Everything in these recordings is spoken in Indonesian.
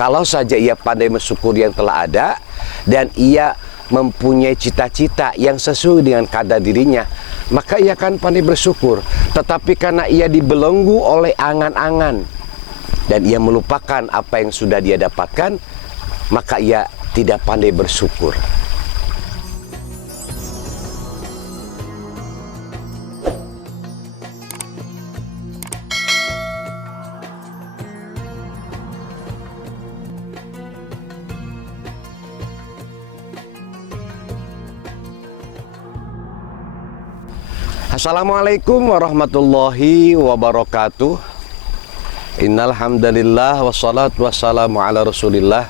Kalau saja ia pandai mensyukuri yang telah ada dan ia mempunyai cita-cita yang sesuai dengan kadar dirinya, maka ia akan pandai bersyukur. Tetapi karena ia dibelenggu oleh angan-angan dan ia melupakan apa yang sudah dia dapatkan, maka ia tidak pandai bersyukur. Assalamualaikum warahmatullahi wabarakatuh. Innal hamdalillah wassalatu wassalamu ala Rasulillah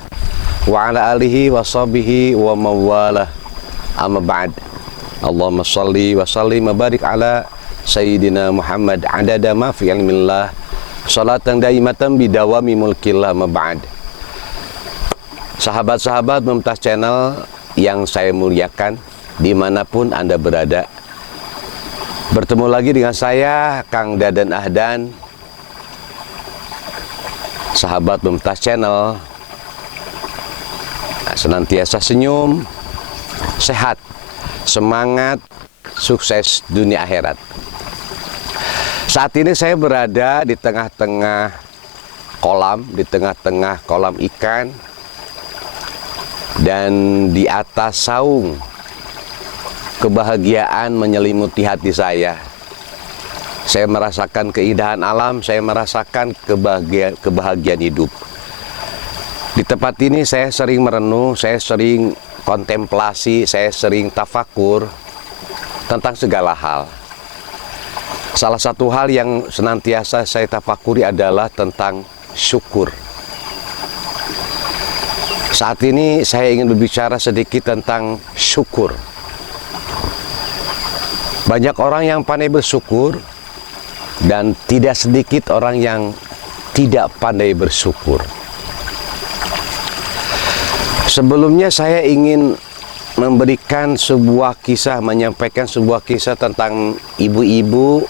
wa ala alihi wa sahbihi wa mawalah. Amma ba'd. Allahumma shalli wa sallim wa barik ala sayyidina Muhammad adada ma fi ilmillah salatan daimatan bidawami mulkillah. Amma ba'd. Sahabat-sahabat Mumtaz Channel yang saya muliakan dimanapun Anda berada, bertemu lagi dengan saya, Kang Dadan Ahdan, sahabat Mumtaz Channel. Senantiasa senyum, sehat, semangat, sukses dunia akhirat. Saat ini saya berada di tengah-tengah kolam ikan, dan di atas saung kebahagiaan menyelimuti hati saya. Saya merasakan keindahan alam, saya merasakan kebahagiaan hidup. Di tempat ini saya sering merenung, saya sering kontemplasi, saya sering tafakur tentang segala hal. Salah satu hal yang senantiasa saya tafakuri adalah tentang syukur. Saat ini saya ingin berbicara sedikit tentang syukur. Banyak orang yang pandai bersyukur dan tidak sedikit orang yang tidak pandai bersyukur. Sebelumnya saya ingin menyampaikan sebuah kisah tentang ibu-ibu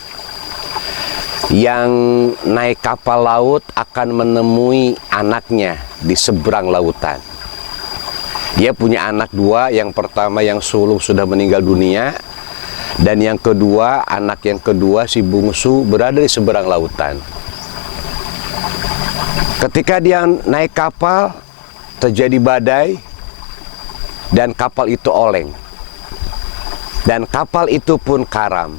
yang naik kapal laut akan menemui anaknya di seberang lautan. Dia punya anak dua, yang pertama yang sulung sudah meninggal dunia, dan yang kedua, anak yang kedua, si bungsu, berada di seberang lautan. Ketika dia naik kapal, terjadi badai, dan kapal itu oleng. Dan kapal itu pun karam.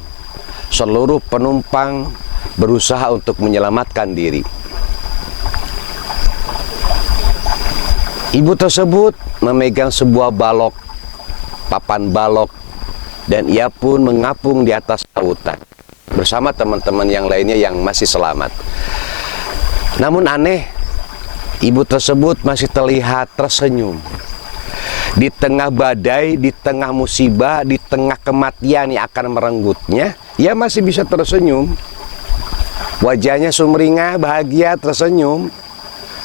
Seluruh penumpang berusaha untuk menyelamatkan diri. Ibu tersebut memegang sebuah balok, papan balok, dan ia pun mengapung di atas lautan bersama teman-teman yang lainnya yang masih selamat. Namun aneh, ibu tersebut masih terlihat tersenyum. Di tengah badai, di tengah musibah, di tengah kematian yang akan merenggutnya, ia masih bisa tersenyum. Wajahnya sumringah, bahagia, tersenyum,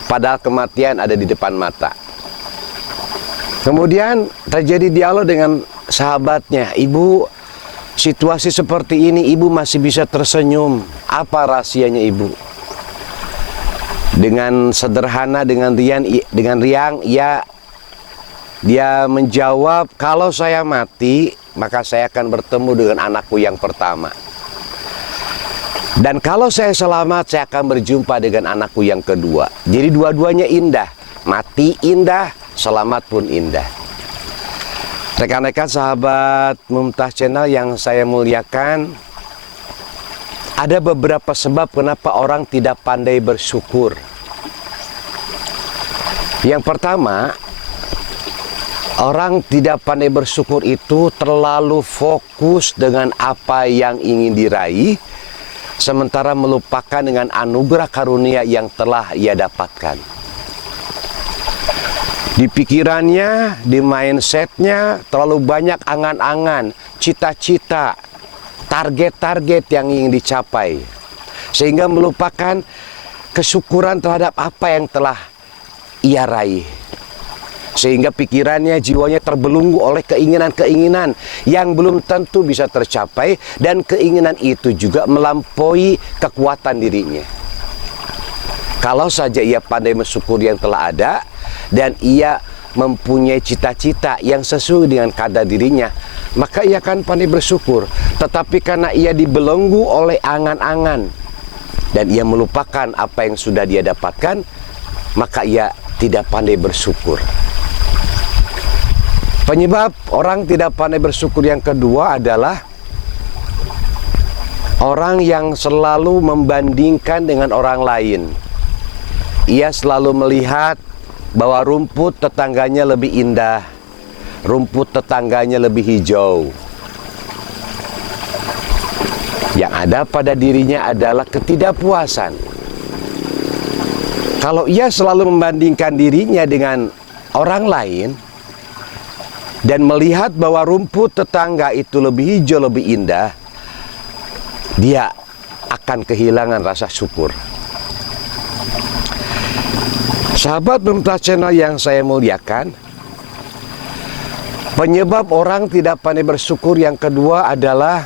padahal kematian ada di depan mata. Kemudian terjadi dialog dengan sahabatnya. Ibu, situasi seperti ini ibu masih bisa tersenyum. Apa rahasianya ibu? Dengan sederhana, dengan riang, dia menjawab, kalau saya mati, maka saya akan bertemu dengan anakku yang pertama. Dan kalau saya selamat, saya akan berjumpa dengan anakku yang kedua. Jadi dua-duanya indah. Mati indah, selamat pun indah. Rekan-rekan sahabat Mumtaz Channel yang saya muliakan, ada beberapa sebab kenapa orang tidak pandai bersyukur. Yang pertama, orang tidak pandai bersyukur itu terlalu fokus dengan apa yang ingin diraih, sementara melupakan dengan anugerah karunia yang telah ia dapatkan. Di pikirannya, di mindsetnya terlalu banyak angan-angan, cita-cita, target-target yang ingin dicapai, sehingga melupakan kesyukuran terhadap apa yang telah ia raih. Sehingga pikirannya, jiwanya terbelenggu oleh keinginan-keinginan yang belum tentu bisa tercapai, dan keinginan itu juga melampaui kekuatan dirinya. Kalau saja ia pandai bersyukur yang telah ada dan ia mempunyai cita-cita yang sesuai dengan kadar dirinya, maka ia akan pandai bersyukur. Tetapi karena ia dibelenggu oleh angan-angan dan ia melupakan apa yang sudah dia dapatkan, maka ia tidak pandai bersyukur. Penyebab orang tidak pandai bersyukur yang kedua adalah orang yang selalu membandingkan dengan orang lain. Ia selalu melihat bahwa rumput tetangganya lebih indah, rumput tetangganya lebih hijau. Yang ada pada dirinya adalah ketidakpuasan. Kalau ia selalu membandingkan dirinya dengan orang lain dan melihat bahwa rumput tetangga itu lebih hijau, lebih indah, dia akan kehilangan rasa syukur. Sahabat Mumtaz Channel yang saya muliakan, penyebab orang tidak pandai bersyukur yang kedua adalah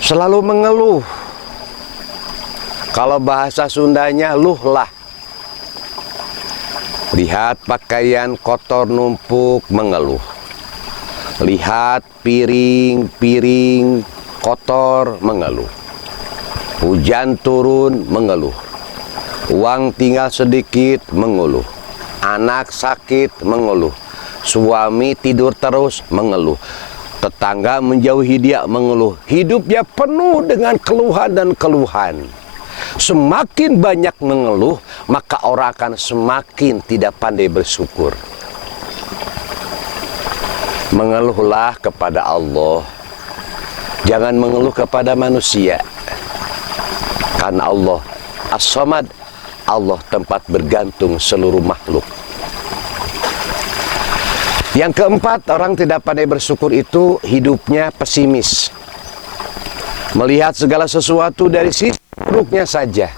selalu mengeluh. Kalau bahasa Sundanya, luhlah. Lihat pakaian kotor numpuk, mengeluh. Lihat piring kotor, mengeluh. Hujan turun, mengeluh. Uang tinggal sedikit, mengeluh. Anak sakit, mengeluh. Suami tidur terus, mengeluh. Tetangga menjauhi dia, mengeluh. Hidupnya penuh dengan keluhan dan keluhan. Semakin banyak mengeluh, maka orang akan semakin tidak pandai bersyukur. Mengeluhlah kepada Allah. Jangan mengeluh kepada manusia. Karena Allah As-Samad, Allah tempat bergantung seluruh makhluk. Yang keempat, orang tidak pandai bersyukur itu hidupnya pesimis. Melihat segala sesuatu dari sisi buruknya saja.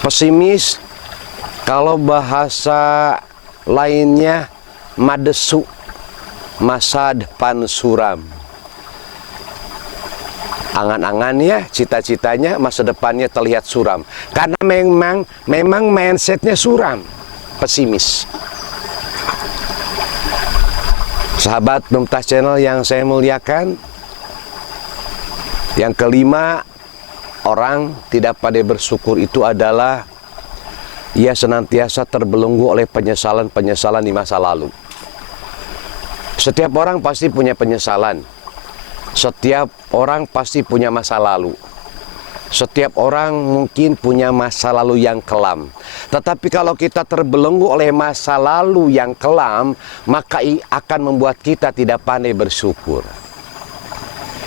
Pesimis, kalau bahasa lainnya madesu, masa depan suram. Angan-angannya, cita-citanya, masa depannya terlihat suram. Karena memang mindsetnya suram, pesimis. Sahabat Mumtaz Channel yang saya muliakan, yang kelima, orang tidak pandai bersyukur itu adalah ia senantiasa terbelenggu oleh penyesalan-penyesalan di masa lalu. Setiap orang pasti punya penyesalan. Setiap orang pasti punya masa lalu. Setiap orang mungkin punya masa lalu yang kelam. Tetapi kalau kita terbelenggu oleh masa lalu yang kelam, maka akan membuat kita tidak pandai bersyukur.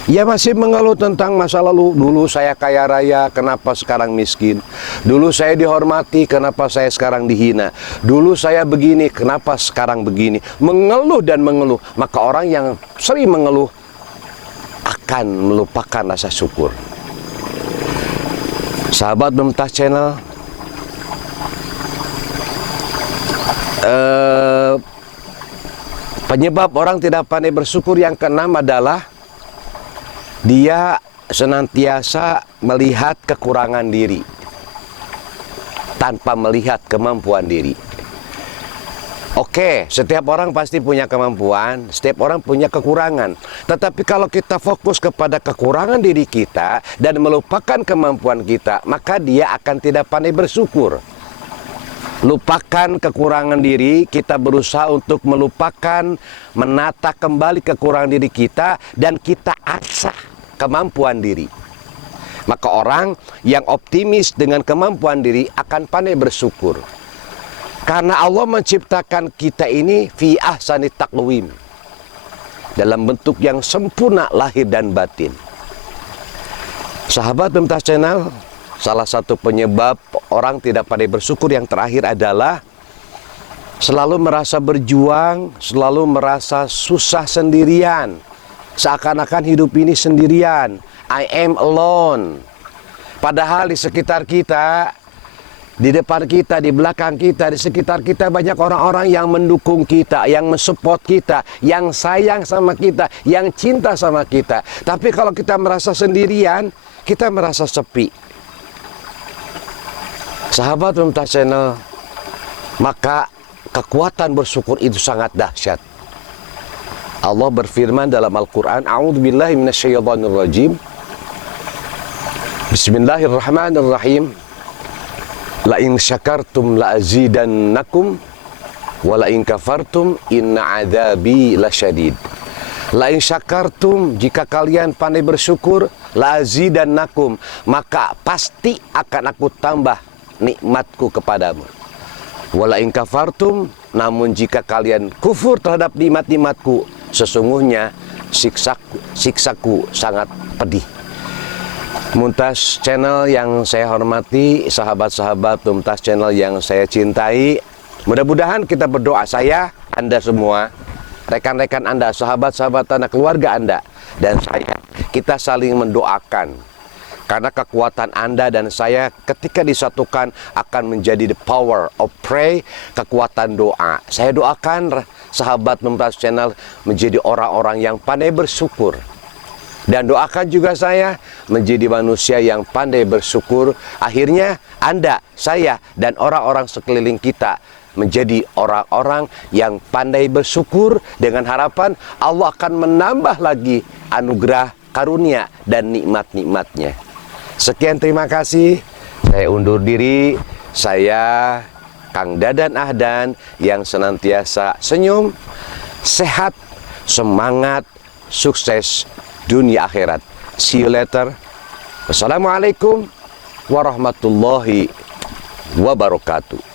Ia masih mengeluh tentang masa lalu. Dulu saya kaya raya, kenapa sekarang miskin? Dulu saya dihormati, kenapa saya sekarang dihina? Dulu saya begini, kenapa sekarang begini? Mengeluh dan mengeluh. Maka orang yang sering mengeluh akan melupakan rasa syukur. Sahabat Mumtaz Channel, penyebab orang tidak pandai bersyukur yang keenam adalah dia senantiasa melihat kekurangan diri tanpa melihat kemampuan diri. Oke, setiap orang pasti punya kemampuan, setiap orang punya kekurangan. Tetapi kalau kita fokus kepada kekurangan diri kita dan melupakan kemampuan kita, maka dia akan tidak pandai bersyukur. Lupakan kekurangan diri, kita berusaha untuk melupakan, menata kembali kekurangan diri kita, dan kita asah kemampuan diri. Maka orang yang optimis dengan kemampuan diri akan pandai bersyukur. Karena Allah menciptakan kita ini fi ahsani taqwim, dalam bentuk yang sempurna lahir dan batin. Sahabat Mumtaz Channel, salah satu penyebab orang tidak pandai bersyukur yang terakhir adalah selalu merasa berjuang, selalu merasa susah sendirian. Seakan-akan hidup ini sendirian. I am alone. Padahal di sekitar kita, di depan kita, di belakang kita, di sekitar kita banyak orang-orang yang mendukung kita, yang mensupport kita, yang sayang sama kita, yang cinta sama kita. Tapi kalau kita merasa sendirian, kita merasa sepi. Sahabat Mumtaz Channel, maka kekuatan bersyukur itu sangat dahsyat. Allah berfirman dalam Al-Quran, A'udzubillahi minasyaitonirrajim. Bismillahirrahmanirrahim. La in syakartum la azidannakum wa la in kafartum inna adzabi lasyadid. La in syakartum, jika kalian pandai bersyukur, la azidannakum, maka pasti akan aku tambah nikmatku kepadamu. Wa la in kafartum, namun jika kalian kufur terhadap nikmat-nikmatku, sesungguhnya siksaku sangat pedih. Mumtaz Channel yang saya hormati, sahabat-sahabat Mumtaz Channel yang saya cintai, mudah-mudahan kita berdoa, saya, Anda semua, rekan-rekan Anda, sahabat-sahabat Anda, keluarga Anda, dan saya, kita saling mendoakan. Karena kekuatan Anda dan saya ketika disatukan akan menjadi the power of pray, kekuatan doa. Saya doakan sahabat Mumtaz Channel menjadi orang-orang yang pandai bersyukur. Dan doakan juga saya menjadi manusia yang pandai bersyukur. Akhirnya Anda, saya, dan orang-orang sekeliling kita menjadi orang-orang yang pandai bersyukur, dengan harapan Allah akan menambah lagi anugerah, karunia, dan nikmat-nikmatnya. Sekian, terima kasih. Saya undur diri. Saya Kang Dadan Ahdan yang senantiasa senyum, sehat, semangat, sukses dunia akhirat. See you later. Wassalamualaikum warahmatullahi wabarakatuh.